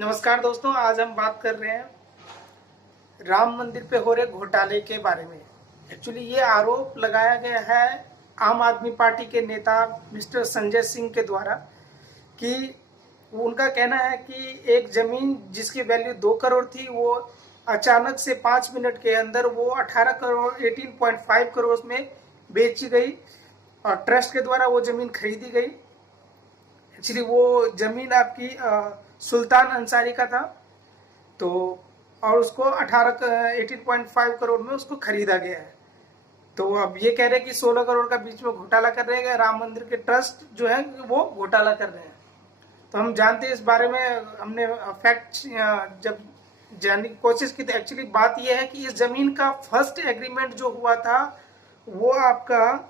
नमस्कार दोस्तों, आज हम बात कर रहे हैं राम मंदिर पे हो रहे घोटाले के बारे में। एक्चुअली ये आरोप लगाया गया है आम आदमी पार्टी के नेता मिस्टर संजय सिंह के द्वारा कि उनका कहना है कि एक जमीन जिसकी वैल्यू 2 करोड़ थी वो अचानक से 5 मिनट के अंदर वो 18 करोड़ 18.5 करोड़ में बेची गई और ट्रस्ट के द्वारा वो जमीन खरीदी गई। एक्चुअली वो जमीन आपकी सुल्तान अंसारी का था, तो और उसको 18.5 करोड़ में उसको खरीदा गया है। तो अब ये कह रहे हैं कि 16 करोड़ का बीच में घोटाला कर रहे हैं, राम मंदिर के ट्रस्ट जो है वो घोटाला कर रहे हैं। तो हम जानते हैं इस बारे में, हमने फैक्ट जब जानने की कोशिश की तो एक्चुअली बात यह है कि इस जमीन का फर्स्ट एग्रीमेंट जो हुआ था वो आपका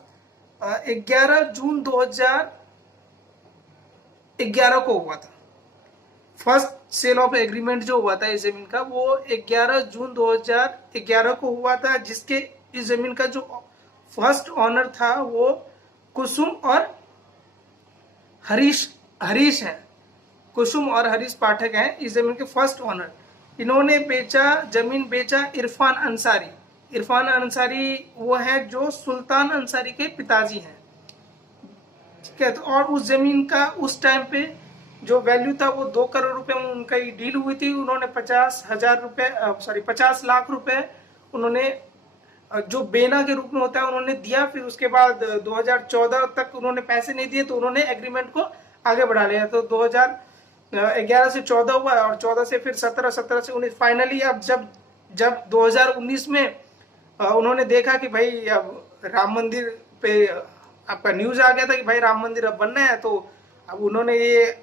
11 जून 2011 को हुआ था। फर्स्ट सेल ऑफ एग्रीमेंट जो हुआ था इस जमीन का वो 11 जून 2011 को हुआ था, जिसके इस जमीन का जो फर्स्ट ऑनर था वो कुसुम और हरीश हैं। कुसुम और हरीश पाठक हैं इस जमीन के फर्स्ट ऑनर। इन्होंने जमीन बेचा इरफान अंसारी वो है जो सुल्तान अंसारी के पिताजी हैं। ठीक है, तो और उस जमीन का उस टाइम पे जो वैल्यू था वो 2 करोड़ रुपए में उनका ये डील हुई थी। उन्होंने 50 लाख रुपए उन्होंने जो बेना के रूप में होता है उन्होंने दिया। फिर उसके बाद 2014 तक उन्होंने पैसे नहीं दिए तो उन्होंने एग्रीमेंट को आगे बढ़ा लिया। तो 2011 से 14 हुआ और 14 से फिर 17 से 19 फाइनली अब जब 2019 में उन्होंने देखा कि भाई अब राम मंदिर पे आपका न्यूज आ गया था कि भाई राम मंदिर अब बनना है, तो अब उन्होंने ये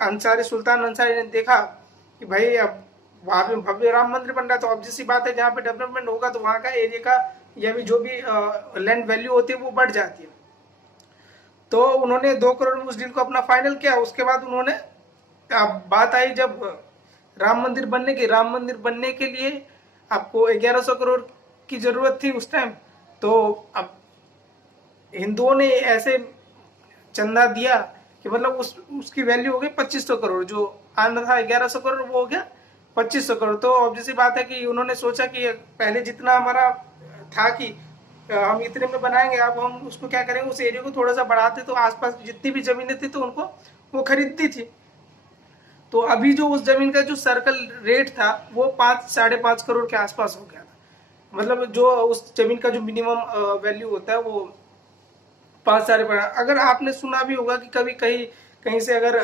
सुल्तान अंसारी ने देखा कि भाई अब वहां पे भव्य राम मंदिर बन रहा है, तो अब जिस बात है जहाँ पे डेवलपमेंट होगा तो वहां का एरिया का या भी जो भी लैंड वैल्यू होती है वो बढ़ जाती है। तो उन्होंने 2 करोड़ में उस डील को अपना फाइनल किया। उसके बाद उन्होंने अब बात आई जब राम मंदिर बनने के लिए आपको 1100 करोड़ की जरूरत थी उस टाइम। तो अब हिंदुओं ने ऐसे चंदा दिया कि मतलब उसकी वैल्यू हो गई 2500 करोड़। जो आना था 1100 करोड़ वो हो गया 2500 करोड़। तो ऑब्वियसली बात है कि उन्होंने सोचा कि पहले जितना हमारा था कि हम इतने में बनाएंगे, अब हम उसको क्या करेंगे, उस एरिया को थोड़ा सा बढ़ाते तो आसपास जितनी भी जमीनें थी तो उनको वो खरीदती थी। तो अभी जो उस जमीन का जो सर्कल रेट था वो 5-5.5 करोड़ के आसपास हो गया था। मतलब जो उस जमीन का जो मिनिमम वैल्यू होता है वो 5-5.5। अगर आपने सुना भी होगा कि कभी कहीं से अगर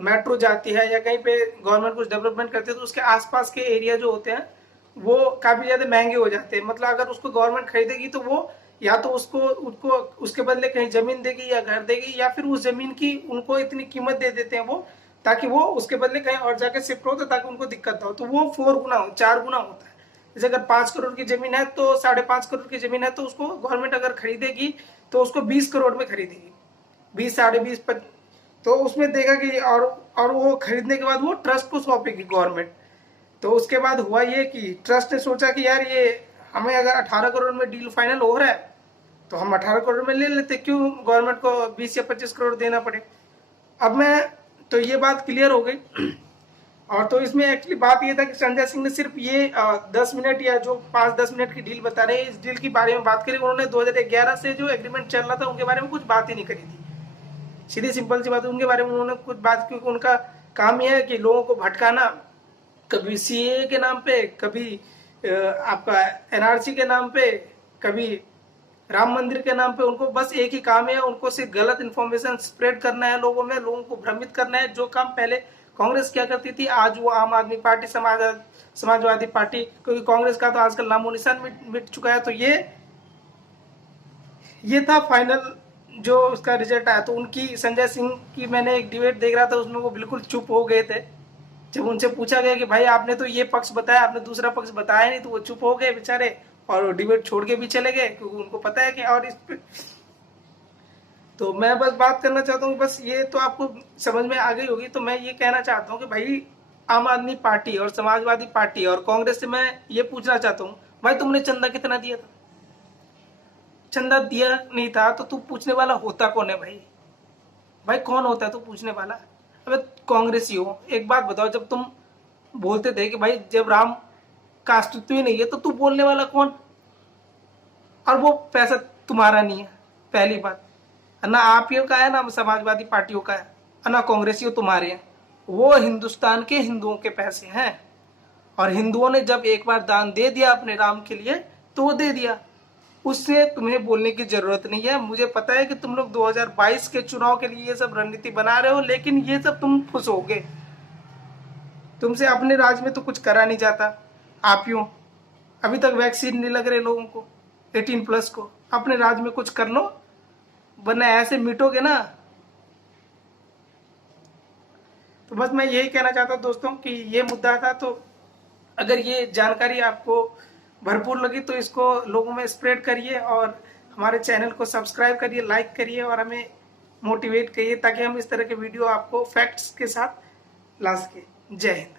मेट्रो जाती है या कहीं पे गवर्नमेंट कुछ डेवलपमेंट करती है तो उसके आसपास के एरिया जो होते हैं वो काफी ज्यादा महंगे हो जाते हैं। मतलब अगर उसको गवर्नमेंट खरीदेगी तो वो या तो उसको उसके बदले कहीं जमीन देगी या घर देगी, या फिर उस जमीन की उनको इतनी कीमत दे देते हैं वो ताकि वो उसके बदले कहीं और जाके शिफ्ट हो, तो ताकि उनको दिक्कत ना हो। तो वो 4 गुना होता है। जैसे अगर 5 करोड़ की जमीन है तो 5.5 करोड़ की जमीन है तो उसको गवर्नमेंट अगर खरीदेगी तो उसको 20 करोड़ में खरीदेगी, 20-20.5। तो उसमें देगा कि और वो खरीदने के बाद वो ट्रस्ट को सौंपेगी गवर्नमेंट। तो उसके बाद हुआ ये कि ट्रस्ट ने सोचा कि यार ये हमें अगर 18 करोड़ में डील फाइनल हो रहा है तो हम 18 करोड़ में ले लेते, क्यों गवर्नमेंट को 20 या 25 करोड़ देना पड़े। अब तो ये बात क्लियर हो गई। और तो इसमें एक्चुअली बात ये था कि संजय सिंह ने सिर्फ ये 10 मिनट या जो 5-10 मिनट की डील बता रहे हैं इस डील के बारे में बात करी। उन्होंने 2011 से जो एग्रीमेंट चल रहा था उनके बारे में कुछ बात ही नहीं करी थी। सीधी सिंपल सी बात, उनके बारे में उन्होंने कुछ बात, क्योंकि उनका काम यह है कि लोगों को भटकाना, कभी सीए के नाम पे, कभी आपका एनआरसी के नाम पे, कभी राम मंदिर के नाम पे। उनको बस एक ही काम है, उनको सिर्फ गलत इन्फॉर्मेशन स्प्रेड करना है लोगों में, लोगों को भ्रमित करना है। जो काम पहले कांग्रेस क्या करती थी आज वो आम आदमी पार्टी, समाजवादी पार्टी, क्योंकि कांग्रेस का तो आजकल नामो निशान मिट चुका है। तो ये था फाइनल जो उसका रिजल्ट आया। तो उनकी संजय सिंह की मैंने एक डिबेट देख रहा था, उसमें वो बिल्कुल चुप हो गए थे। जब उनसे पूछा गया कि भाई आपने तो ये पक्ष बताया, आपने दूसरा पक्ष बताया नहीं, तो वो चुप हो गए बेचारे और डिबेट छोड़ के भी चले गए, क्योंकि उनको पता है कि और इस पे। तो मैं बस बात करना चाहता हूँ, बस ये तो आपको समझ में आ गई होगी। तो मैं ये कहना चाहता हूँ कि भाई आम आदमी पार्टी और समाजवादी पार्टी और कांग्रेस से मैं ये पूछना चाहता हूँ, भाई तुमने चंदा कितना दिया था? चंदा दिया नहीं था तो तू पूछने वाला होता कौन है भाई? भाई कौन होता है तू पूछने वाला? अबे कांग्रेसी हो। एक बात बताओ, जब तुम बोलते थे कि भाई जब राम का अस्तित्व ही नहीं है तो तू बोलने वाला कौन, और वो पैसा तुम्हारा नहीं है, पहली बात। ना आप ही का है, ना समाजवादी पार्टियों का है, ना कांग्रेसियों तुम्हारे हैं। वो हिंदुस्तान के हिंदुओं के पैसे हैं, और हिंदुओं ने जब एक बार दान दे दिया अपने राम के लिए तो वो दे दिया, उससे तुम्हें बोलने की जरूरत नहीं है। मुझे पता है कि तुम लोग 2022 के चुनाव के लिए ये सब रणनीति बना रहे हो, लेकिन ये सब तुम खुश होगे, तुमसे अपने राज्य में तो कुछ करा नहीं जाता। आप यूं अभी तक वैक्सीन नहीं लग रहे लोगों को 18+ को, अपने राज्य में कुछ कर लो, वरना ऐसे मिटोगे ना। तो बस मैं यही कहना चाहता हूँ दोस्तों कि ये मुद्दा था, तो अगर ये जानकारी आपको भरपूर लगी तो इसको लोगों में स्प्रेड करिए, और हमारे चैनल को सब्सक्राइब करिए, लाइक करिए, और हमें मोटिवेट करिए ताकि हम इस तरह के वीडियो आपको फैक्ट्स के साथ ला सके। जय हिंद।